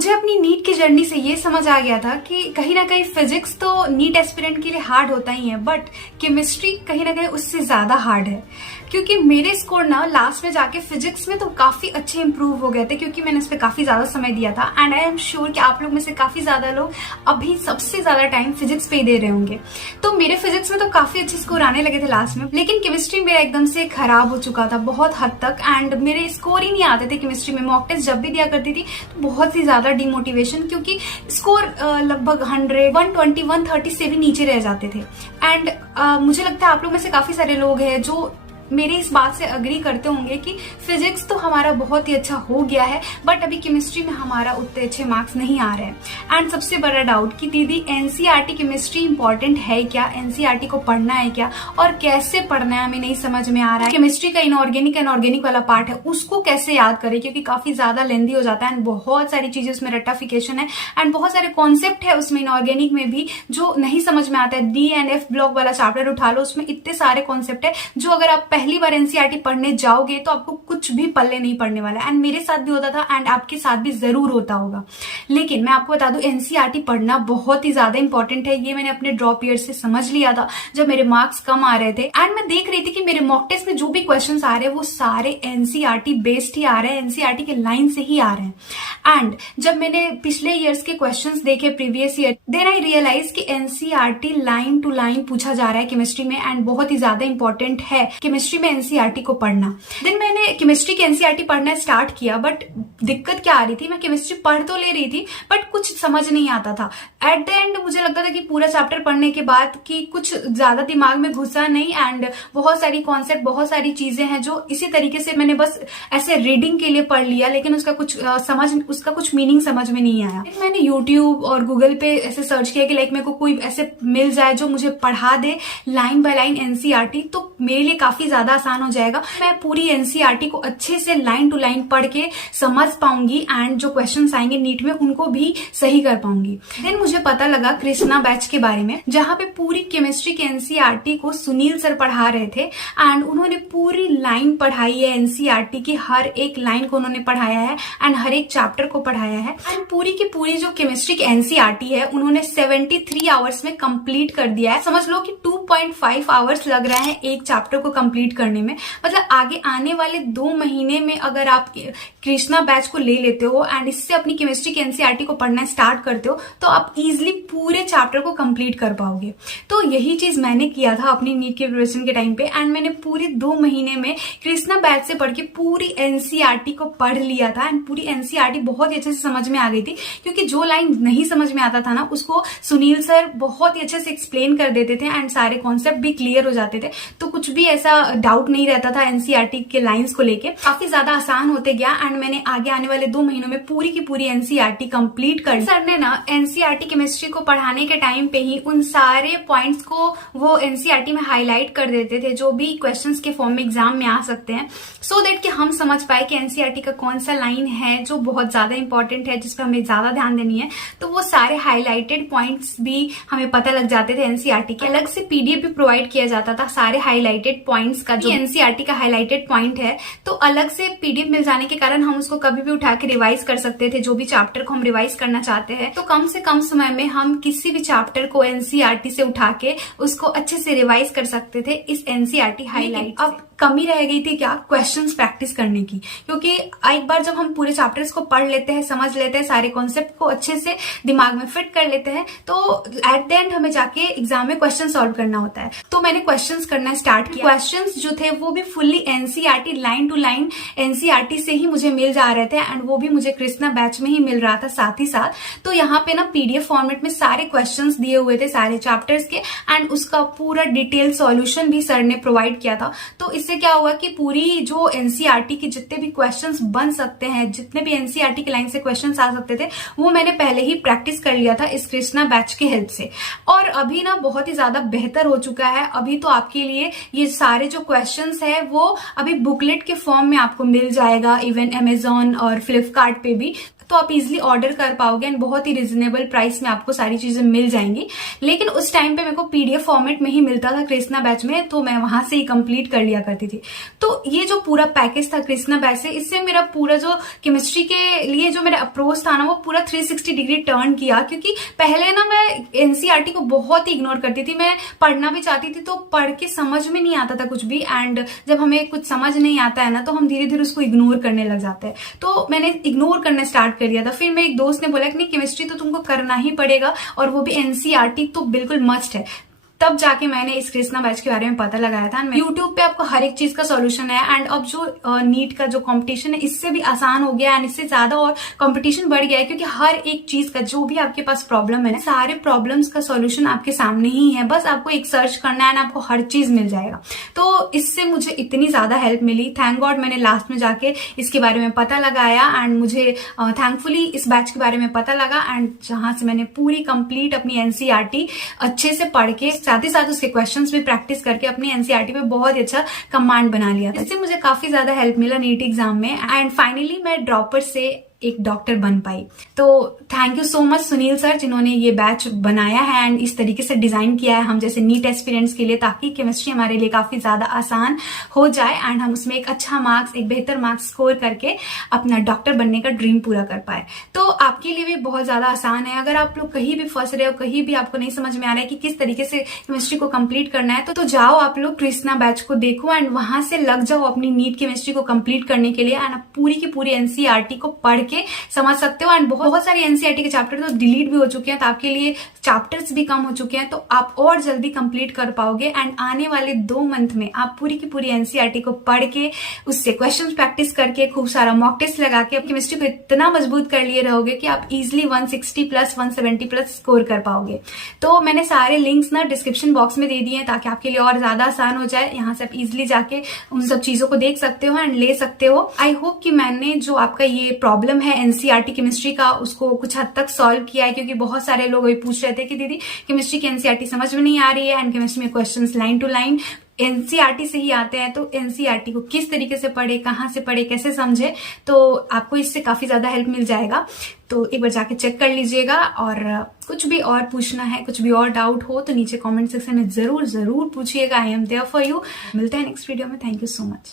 मुझे अपनी नीट की जर्नी से ये समझ आ गया था कि कहीं ना कहीं फिजिक्स तो नीट एस्पिरेंट के लिए हार्ड होता ही है, बट केमिस्ट्री कहीं ना कहीं उससे ज्यादा हार्ड है। क्योंकि मेरे स्कोर ना लास्ट में जाके फिजिक्स में तो काफी अच्छे इंप्रूव हो गए थे, क्योंकि मैंने इस पे काफी ज्यादा समय दिया था। एंड आई एम श्योर कि आप लोग में से काफी ज्यादा लोग अभी सबसे ज्यादा टाइम फिजिक्स पे ही दे रहे होंगे। तो मेरे फिजिक्स में तो काफी अच्छे स्कोर आने लगे थे लास्ट में, लेकिन केमिस्ट्री मेरा एकदम से खराब हो चुका था बहुत हद तक। एंड मेरे स्कोर ही नहीं आते थे केमिस्ट्री में। मॉक टेस्ट जब भी दिया करती थी तो बहुत ही ज्यादा डिमोटिवेशन, क्योंकि स्कोर लगभग 100, 120, 130 से भी नीचे रह जाते थे। एंड मुझे लगता है आप लोग में से काफी सारे लोग हैं जो मेरी इस बात से अग्री करते होंगे कि फिजिक्स तो हमारा बहुत ही अच्छा हो गया है, बट अभी केमिस्ट्री में हमारा उतने अच्छे मार्क्स नहीं आ रहे हैं। एंड सबसे बड़ा डाउट कि दीदी एनसीईआरटी केमिस्ट्री इंपॉर्टेंट है क्या, एनसीईआरटी को पढ़ना है क्या और कैसे पढ़ना है, हमें नहीं समझ में आ रहा है। केमिस्ट्री का इनऑर्गेनिक एनऑर्गेनिक वाला पार्ट है, उसको कैसे याद करें, क्योंकि काफी ज्यादा लेंदी हो जाता है एंड बहुत सारी चीजें उसमें रट्टाफिकेशन है एंड बहुत सारे कॉन्सेप्ट है उसमें इनऑर्गेनिक में भी जो नहीं समझ में आता है। डी एंड एफ ब्लॉक वाला चैप्टर उठा लो, उसमें इतने सारे कॉन्सेप्ट है जो अगर आप पहली बार एनसीईआरटी पढ़ने जाओगे तो आपको कुछ भी पल्ले नहीं पड़ने वाला है। एंड मेरे साथ भी होता था एंड आपके साथ भी जरूर होता होगा। लेकिन मैं आपको बता दूं एनसीईआरटी पढ़ना बहुत ही ज्यादा इंपॉर्टेंट है। ये मैंने अपने ड्रॉप ईयर से समझ लिया था जब मेरे मार्क्स कम आ रहे थे। एंड मैं देख रही थी कि मेरे मॉक टेस्ट में जो भी क्वेश्चंस आ रहे हैं वो सारे एनसीईआरटी बेस्ड ही आ रहे हैं, एनसीईआरटी के लाइन से ही आ रहे हैं। एंड जब मैंने पिछले ईयर्स के क्वेश्चंस देखे previous year, then I realise कि एनसीईआरटी लाइन टू लाइन पूछा जा रहा है केमिस्ट्री में एंड बहुत ही ज्यादा इंपॉर्टेंट है केमिस्ट्री में एनसीईआरटी को पढ़ना। देन मैंने केमिस्ट्री की एनसीईआरटी पढ़ना स्टार्ट किया, बट दिक्कत क्या आ रही थी, मैं केमिस्ट्री पढ़ तो ले रही थी बट कुछ समझ नहीं आता था। एट द एंड मुझे लगता था कि पूरा चैप्टर पढ़ने के बाद कि कुछ ज्यादा दिमाग में घुसा नहीं एंड बहुत सारी कॉन्सेप्ट, बहुत सारी चीजें हैं जो इसी तरीके से मैंने बस ऐसे रीडिंग के लिए पढ़ लिया, लेकिन उसका कुछ मीनिंग समझ में नहीं आया। मैंने यूट्यूब और गूगल पे ऐसे सर्च किया कि लाइक मेरे को कोई ऐसे मिल जाए जो मुझे पढ़ा दे लाइन बाय लाइन एनसीईआरटी, तो मेरे लिए काफी ज्यादा आसान हो जाएगा। मैं पूरी एनसीईआरटी को अच्छे से लाइन टू लाइन पढ़ के समझ पाऊंगी एंड जो क्वेश्चंस आएंगे नीट में उनको भी सही कर पाऊंगी। देन मुझे पता लगा कृष्णा बैच के बारे में, जहां पे पूरी केमिस्ट्री की एनसीईआरटी को सुनील सर पढ़ा रहे थे एंड उन्होंने पूरी लाइन पढ़ाई है एनसीईआरटी की, हर एक लाइन को उन्होंने पढ़ाया है एंड हर एक चैप्टर को पढ़ाया है। एंड पूरी की पूरी जो केमिस्ट्री की एनसीईआरटी है उन्होंने 73 आवर्स में कंप्लीट कर दिया है। समझ लो कि 2.5 आवर्स लग रहा है एक चैप्टर को कंप्लीट करने में। मतलब आगे आने वाले 2 महीने में अगर आप कृष्णा बैच को ले लेते हो एंड इससे अपनी केमिस्ट्री की एनसीईआरटी को पढ़ना स्टार्ट करते हो तो आप इजीली पूरे चैप्टर को कंप्लीट कर पाओगे। तो यही चीज मैंने किया था अपनी नीट के प्रिपरेशन के टाइम पे एंड मैंने पूरे 2 महीने में कृष्णा बैच से पढ़ के पूरी एनसीईआरटी को पढ़ लिया था एंड पूरी एनसीईआरटी बहुत ही अच्छे से समझ में आ गई थी, क्योंकि जो लाइन नहीं समझ में आता था ना उसको सुनील सर बहुत ही अच्छे से एक्सप्लेन कर देते थे एंड सारे कॉन्सेप्ट भी क्लियर हो जाते थे। तो कुछ भी ऐसा डाउट नहीं रहता था एनसीईआरटी के लाइंस को लेके, काफी ज्यादा आसान होते गया एंड मैंने आगे आने वाले 2 महीनों में पूरी की पूरी एनसीईआरटी कंप्लीट कर। सर ने ना एनसीईआरटी केमिस्ट्री को पढ़ाने के टाइम पे ही उन सारे पॉइंट्स को वो एनसीईआरटी में हाईलाइट कर देते थे जो भी क्वेश्चंस के फॉर्म में एग्जाम में आ सकते हैं, सो दैट कि हम समझ पाए कि एनसीईआरटी का कौन सा लाइन है जो बहुत ज्यादा इंपॉर्टेंट है, जिस पर हमें ज्यादा ध्यान देनी है। तो वो सारे हाईलाइटेड पॉइंट्स भी हमें पता लग जाते थे एनसीईआरटी के। अलग से पीडीएफ भी प्रोवाइड किया जाता था सारे हाईलाइटेड पॉइंट्स का। जो एनसीईआरटी का हाईलाइटेड पॉइंट है तो अलग से पीडीएफ मिल जाने के कारण हम उसको कभी भी उठा के रिवाइज कर सकते थे। जो भी चैप्टर को हम रिवाइज करना चाहते हैं तो कम से कम समय में हम किसी भी चैप्टर को एनसीईआरटी से उठा के उसको अच्छे से रिवाइज कर सकते थे इस एनसीईआरटी हाईलाइट। अब कमी रह गई थी क्या, क्वेश्चंस प्रैक्टिस करने की, क्योंकि एक बार जब हम पूरे चैप्टर्स को पढ़ लेते हैं, समझ लेते हैं, सारे कॉन्सेप्ट को अच्छे से दिमाग में फिट कर लेते हैं, तो एट द एंड हमें जाके एग्जाम में क्वेश्चन सॉल्व करना होता है। तो मैंने क्वेश्चंस करना स्टार्ट किया। क्वेश्चंस जो थे वो भी fully NCERT line to line NCERT से ही मुझे मिल जा रहे थे एंड वो भी मुझे कृष्णा बैच में ही मिल रहा था साथ ही साथ। तो यहाँ पे ना पीडीएफ फॉर्मेट में सारे क्वेश्चंस दिए हुए थे सारे चैप्टर्स के एंड उसका पूरा डिटेल सॉल्यूशन भी सर ने प्रोवाइड किया था। तो इससे क्या हुआ कि पूरी जो एनसीईआरटी के जितने भी क्वेश्चंस बन सकते हैं, जितने भी एनसीईआरटी के लाइन से क्वेश्चंस आ सकते थे, वो मैंने पहले ही प्रैक्टिस कर लिया था इस कृष्णा बैच के हेल्प से। और अभी ना बहुत ही ज्यादा बेहतर हो चुका है। अभी तो आपके लिए ये सारे जो क्वेश्चंस है वो अभी बुकलेट के फॉर्म में आपको मिल जाएगा, इवन अमेजॉन और फ्लिपकार्ट पे भी। तो आप इजिली ऑर्डर कर पाओगे एंड बहुत ही रिजनेबल प्राइस में आपको सारी चीजें मिल जाएंगी। लेकिन उस टाइम पे मेरे को पीडीएफ फॉर्मेट में ही मिलता था कृष्णा बैच में, तो मैं वहां से ही कंप्लीट कर लिया करती थी। तो ये जो पूरा पैकेज था कृष्णा बैच से, इससे मेरा पूरा जो केमिस्ट्री के लिए जो मेरा अप्रोच था ना, वो पूरा 360 डिग्री टर्न किया। क्योंकि पहले ना मैं एनसीईआरटी को बहुत ही इग्नोर करती थी, मैं पढ़ना भी चाहती थी तो पढ़ के समझ में नहीं आता था कुछ भी, एंड जब हमें कुछ समझ नहीं आता है ना तो हम धीरे धीरे उसको इग्नोर करने लग जाते हैं। तो मैंने इग्नोर करना स्टार्ट कर दिया था। फिर मेरे एक दोस्त ने बोला कि नहीं, केमिस्ट्री तो तुमको करना ही पड़ेगा, और वो भी एनसीईआरटी तो बिल्कुल मस्ट है। तब जाके मैंने इस कृष्णा बैच के बारे में पता लगाया था। यूट्यूब पे आपको हर एक चीज का सॉल्यूशन है, एंड अब जो नीट का जो कंपटीशन है इससे भी आसान हो गया, एंड इससे ज्यादा और कंपटीशन बढ़ गया है। क्योंकि हर एक चीज का जो भी आपके पास प्रॉब्लम है ना, सारे प्रॉब्लम्स का सॉल्यूशन आपके सामने ही है। बस आपको एक सर्च करना है, एंड आपको हर चीज मिल जाएगा। तो इससे मुझे इतनी ज्यादा हेल्प मिली। थैंक गॉड मैंने लास्ट में जाके इसके बारे में पता लगाया, एंड मुझे थैंकफुली इस बैच के बारे में पता लगा, एंड जहां से मैंने पूरी कंप्लीट अपनी एनसीईआरटी अच्छे से पढ़ के साथ ही साथ उसके क्वेश्चंस भी प्रैक्टिस करके अपनी एनसीईआरटी पे बहुत ही अच्छा कमांड बना लिया था। इससे मुझे काफी ज्यादा हेल्प मिला नीट एग्जाम में, एंड फाइनली मैं ड्रॉपर से एक डॉक्टर बन पाई। तो thank you so much Sunil sir, जिन्होंने ये बैच बनाया है एंड इस तरीके से डिजाइन किया है हम जैसे नीट एस्पिरेंट्स के लिए, ताकि केमिस्ट्री हमारे लिए काफी ज्यादा आसान हो जाए एंड हम उसमें एक अच्छा मार्क्स, एक बेहतर मार्क्स स्कोर करके अपना डॉक्टर बनने का ड्रीम पूरा कर पाए। तो आपके लिए भी बहुत ज्यादा आसान है। अगर आप लोग कहीं भी फंस रहे हो, कहीं भी आपको नहीं समझ में आ रहा है कि किस तरीके से केमिस्ट्री को कंप्लीट करना है, तो जाओ आप लोग कृष्णा बैच को देखो एंड वहां से लग जाओ अपनी नीट केमिस्ट्री को कंप्लीट करने के लिए, एंड आप पूरी की पूरी एनसीईआरटी को पढ़ के समझ सकते हो। एंड बहुत सारे एनसीईआरटी के चैप्टर तो डिलीट भी हो चुके हैं, तो आपके लिए चैप्टर्स भी कम हो चुके हैं, तो आप और जल्दी कंप्लीट कर पाओगे। एंड आने वाले 2 मंथ में आप पूरी की पूरी एनसीईआरटी को पढ़ के उससे क्वेश्चन प्रैक्टिस करके खूब सारा मॉक टेस्ट लगा के केमिस्ट्री को इतना मजबूत कर लिए रहोगे कि आप इजिली 160 प्लस 170 प्लस स्कोर कर पाओगे। तो मैंने सारे लिंक्स ना डिस्क्रिप्शन बॉक्स में दे दिए हैं, ताकि आपके लिए और ज्यादा आसान हो जाए। यहाँ से आप इजिली जाके उन सब चीजों को देख सकते हो एंड ले सकते हो। आई होप कि मैंने जो आपका ये प्रॉब्लम है एनसीईआरटी केमिस्ट्री का, उसको कुछ हद तक सॉल्व किया है। क्योंकि बहुत सारे लोग ये पूछ रहे थे कि दीदी केमिस्ट्री की एनसीईआरटी समझ में नहीं आ रही है, एंड केमिस्ट्री में questions line to line NCERT से ही आते हैं, तो एनसीईआरटी को किस तरीके से पढ़े, कहाँ से पढ़े, कैसे समझे, तो आपको इससे काफी ज्यादा हेल्प मिल जाएगा। तो एक बार जाके चेक कर लीजिएगा, और कुछ भी और पूछना है, कुछ भी और डाउट हो तो नीचे कमेंट सेक्शन में जरूर पूछिएगा। I am there for you. मिलते हैं नेक्स्ट वीडियो में। Thank you so much.